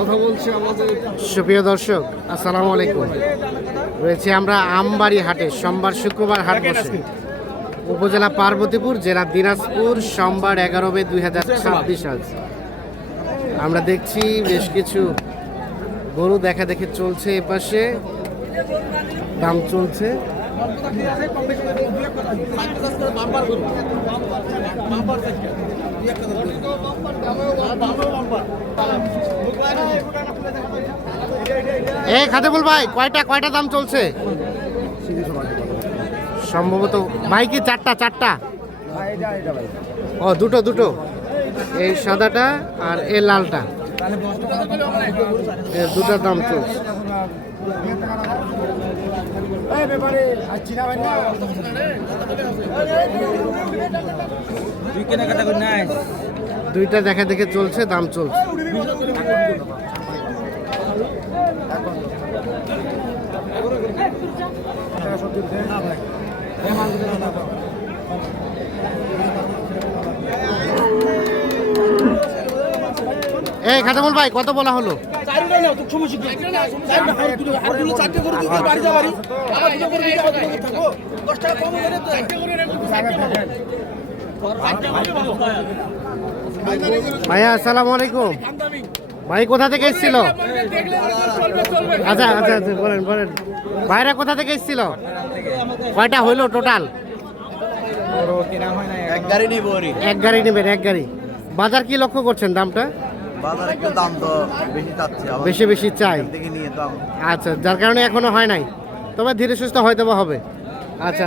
কথা বলছি আমাদের। সুপ্রিয় দর্শক, আসসালামু আলাইকুম। রয়েছে আমরা আমবাড়ি হাটে, সোমবার শুক্রবার হাট বসে। উপজেলা পার্বতীপুর, জেলা দিনাজপুর, সোমবার 11 মে 2026 আজ। আমরা দেখছি বেশ কিছু গরু দেখা দেখে চলছে, এপাশে দাম চলছে। এই খাদেবুল ভাই, কয়টা দাম চলছে? সম্ভবত ভাই কি চারটা? ও দুটো, এই সাদাটা আর এই লালটা, এর দুটার দাম চলছে। দুইটা দেখা দেখে চলছে, দাম চলছে। এই খাদেমুল ভাই, কত বলা হলো? ভাইয়া আসসালামু আলাইকুম। ভাই কোথা থেকে এসেছিল? আচ্ছা, বলেন ভাইরা কোথা থেকে এসেছিল? কয়টা হইলো টোটাল? এক গাড়ি নেবেন। বাজার কি লক্ষ্য করছেন দামটা? বেশি চাই। আচ্ছা, যার কারণে এখনো হয় নাই, তবে ধীরে সুস্থ হয়তো বা হবে। আচ্ছা।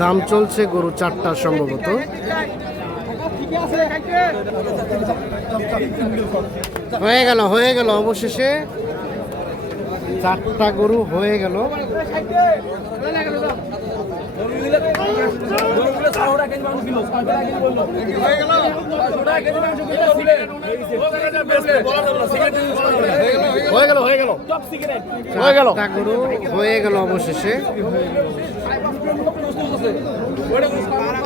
দাম চলছে গরু চারটা সম্ভবত। হয়ে গেল অবশেষে চারটা গরু হয়ে গেল। অবশেষে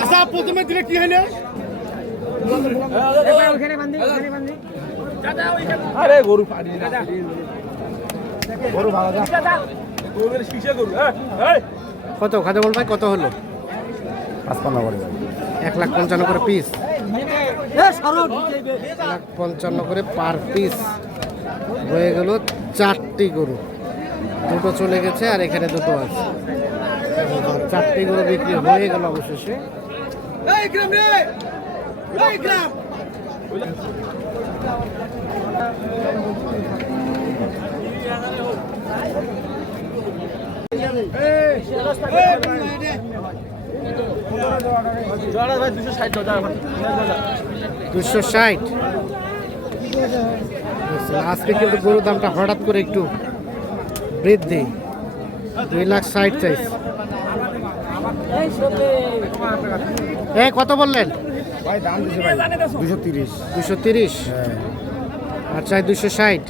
আচ্ছা, প্রথমে দিলে কি হইলো? গরু কত খাদেমুল ভাই, কত হলো? 1,55,000 করে পিস। 1,55,000 করে পার পিস। হয়ে গেল চারটি গরু, দুটো চলে গেছে আর এখানে দুটো আছে। চারটি গরু বিক্রি হয়ে গেল অবশেষে। $260। আজকে কিন্তু গরুর দামটা হঠাৎ করে একটু বৃদ্ধি, 2,60,000 চাইছে। কত বললেন? 230। আচ্ছা, 260।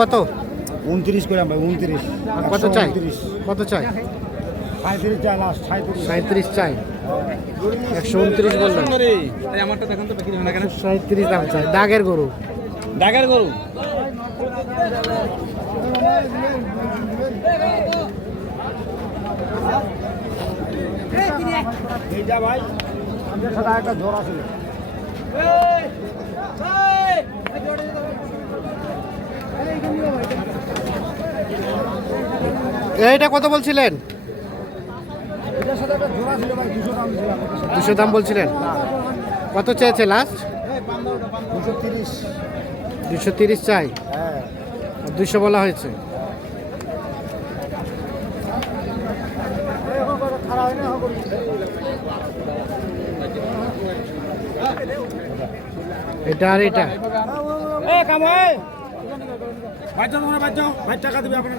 কত 29 করে ভাই, 29। কত চাই? 37 চাই। 129 বললেন। 37 দাম চাই। দাগের গরু। ভাই একটা ঝোর আছে। এইটা কত বলছিলেন? 200 দাম বলছিলেন, কত চেয়েছে লাস্ট? 230 চাই, 200 বলা হয়েছে। এটা আর এটা টাকা দিবে আপনার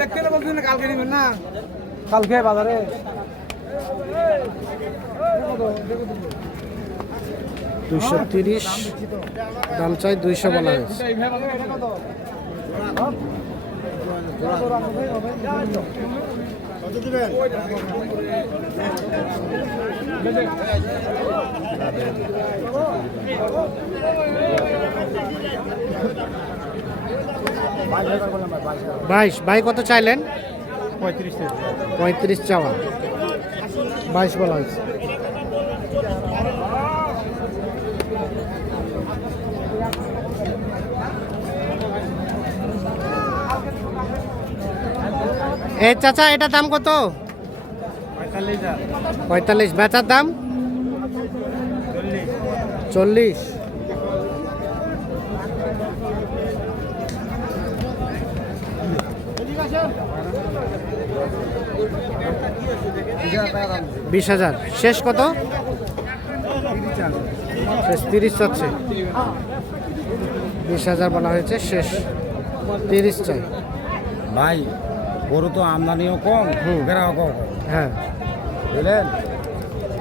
দেখতে বলছেন কালকে নেবেন না, কালকে বাজারে 230 দাম চাই, 200 বলা হয়েছে। বাইশ ভাই কত চাইলেন? 35 চাওয়া, 22 বলা হয়েছে। এই চাচা এটা দাম কত? 45। বেচার দাম 40। $20,000। শেষ কত? শেষ 30 চাচ্ছে, 20,000 বলা হয়েছে, শেষ 30 চাই। ভাই গরু তো আমদানিও কম, বেড়াও কম, হ্যাঁ বুঝলেন?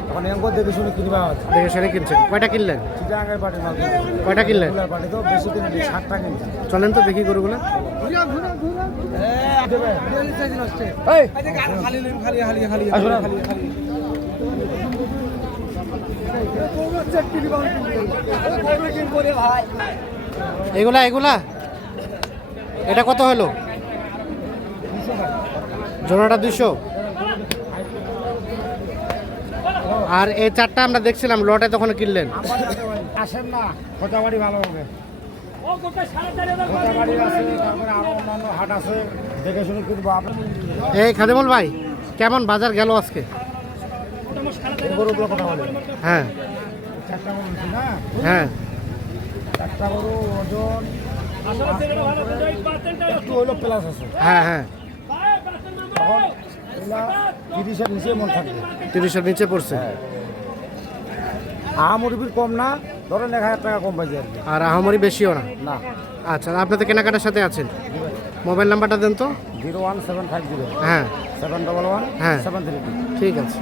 এখন এঙ্গর দেখে শুনে কিনবা, দেখে শুনে কিনছেন। কয়টা কিনলেন? চিটাগাঙ্গের পার্টি মাল, কয়টা কিনলেন? পার্টি তো বেশি কিনে 60টা কিনছি। চলেন তো দেখি গরুগুলো। এগুলা এগুলা এটা কত হলো? জোড়াটা 200। আর এই চারটা আমরা দেখছিলাম লটে তখন কিনলেন। আসেন না, খোঁচাবাড়ি ভালো হবে। খোঁচাবাড়ি আছে, তারপরে আরো অন্যান্য হাট আছে, দেখে শুনে কিনবো। এই খাদেমুল ভাই, কেমন বাজার গেল আজকে? গরুগুলো কথা বলে, হ্যাঁ চারটা গরু নিচ্ছি না, হ্যাঁ, চারটা গরু ওজন একটু হইলো প্লাস আছে। হ্যাঁ হ্যাঁ, তখন 30-এর নিচে মন থাকবে। 30-এর নিচে পড়ছে। মুরগির কম না, ধরেন 1,000 টাকা কম পাইছে আর কি। আর আহামরি বেশিও না। না, আচ্ছা, আপনাদের কেনাকাটার সাথে আছেন। মোবাইল নাম্বারটা দেন তো। 01750 হ্যাঁ 711 হ্যাঁ, 732। ঠিক আছে।